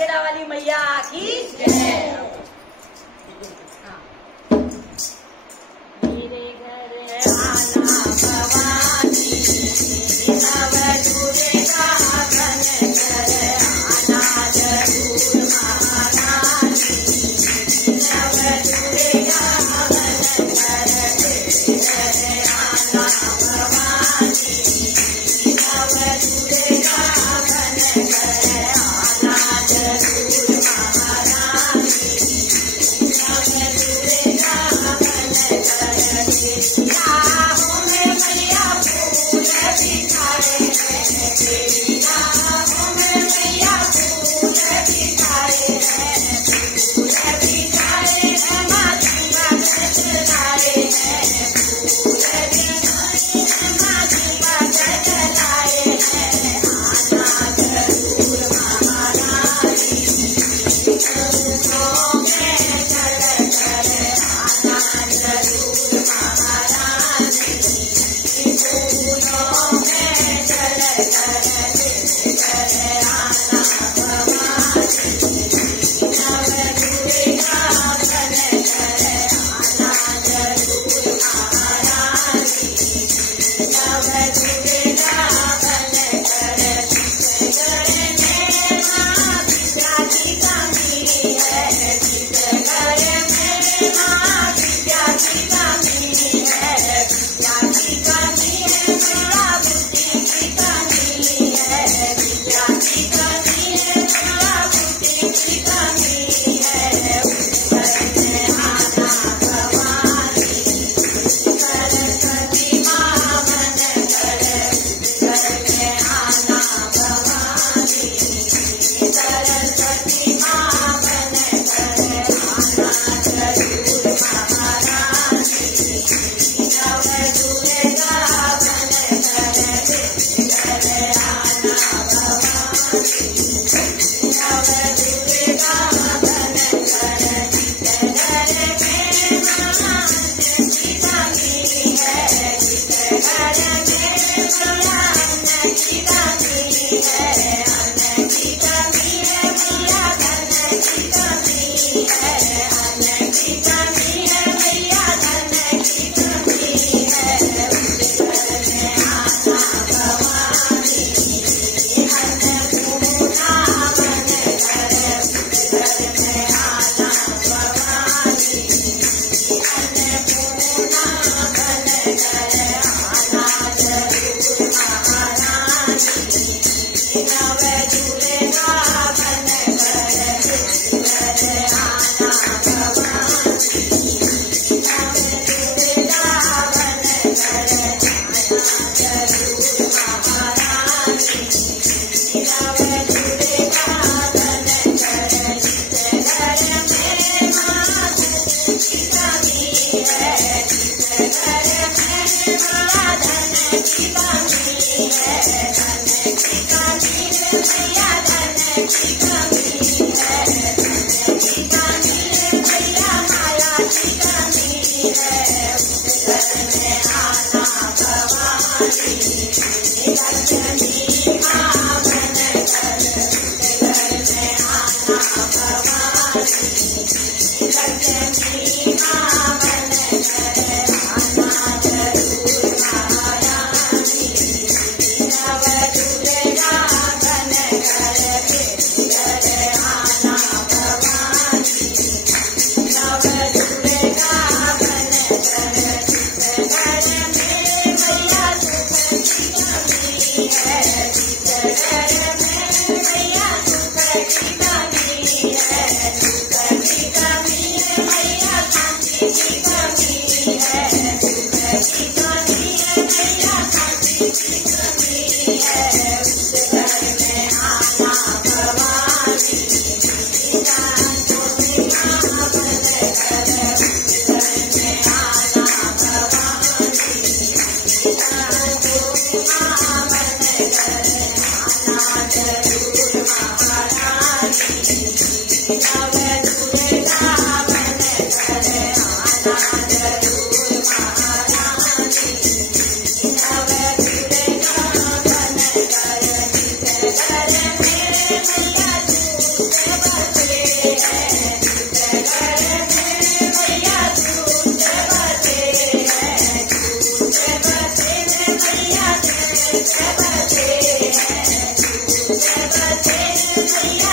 खेड़ा वाली मैया की जय। मेरे घर आना भवानी, नव दुर्गा बन कर आना जरूर महारानी, नव दुर्गा बन कर आना भवानी, नव दुर्गा बन कर आना जरूर महारानी, नव दुर्गा बन कर राहों में मैया फूल बिछाए हैं, तेरी राहों में मैया फूल बिछाए हैं, फूल बिछाए हैं माझी बात चलाए हैं, फूल बिछाए हैं माझी बात चलाए हैं, आना जरूर महारानी, फूलों में चल कर आना जरूर महारानी, फूलों में चल कर आना भवानी, नव दुर्गा बन कर आना जरूर महारानी, नव दुर्गा बन कर घर में माँ विद्या की कमी है, घर में माँ विद्या की कमी है, विद्या की कमी है मेरा बुद्धि की कमी है, विद्या की कमी है मेरा बुद्धि की कमी है, घर में आना भवानी, सरस्वती माँ बन कर घर में आना भवानी, सरस्वती माँ बन कर आना जरूर महारानी, नव दुर्गा बन कर घर आना भवानी, नव दुर्गा बन कर घर में माँ की कमी है, घर में मैया अन्न की कमी है, अन्न की कमी है मैया धन की कमी है, अन्न की कमी है मैया धन की कमी है, घर में आना भवानी, अन्नपूर्णा बन कर घर में आना भवानी, अन्नपूर्णा बन कर आना जरूर महारानी, नव दुर्गा बन कर घर आना भवानी, नव दुर्गा बन कर आना जरूर महारानी, नव दुर्गा बन कर घर में माँ की कमी है, घर में माँ धन की कमी है, धन की कमी है मैया धन की कमी है, धन की कमी है मैया माया की कमी है, घर में आना भवानी, लक्ष्मी माँ बन कर घर में आना भवानी, लक्ष्मी माँ बन कर आना जरूर महारानी, नव दुर्गा बन कर घर आना भवानी, नव दुर्गा बन कर घर में मैया सुख की कमी है, घर में मैया सुख की कमी है, सुख की कमी है मैया शांति की कमी है, सुख की कमी है मैया शांति की कमी है, घर में आना भवानी, कांचोरी माँ बन कर घर में आना भवानी, कांचोरी माँ बन कर आना जरूर महारानी, नव दुर्गा बन कर आना जरूर महारानी, नव दुर्गा बन कर घर में मैया मैया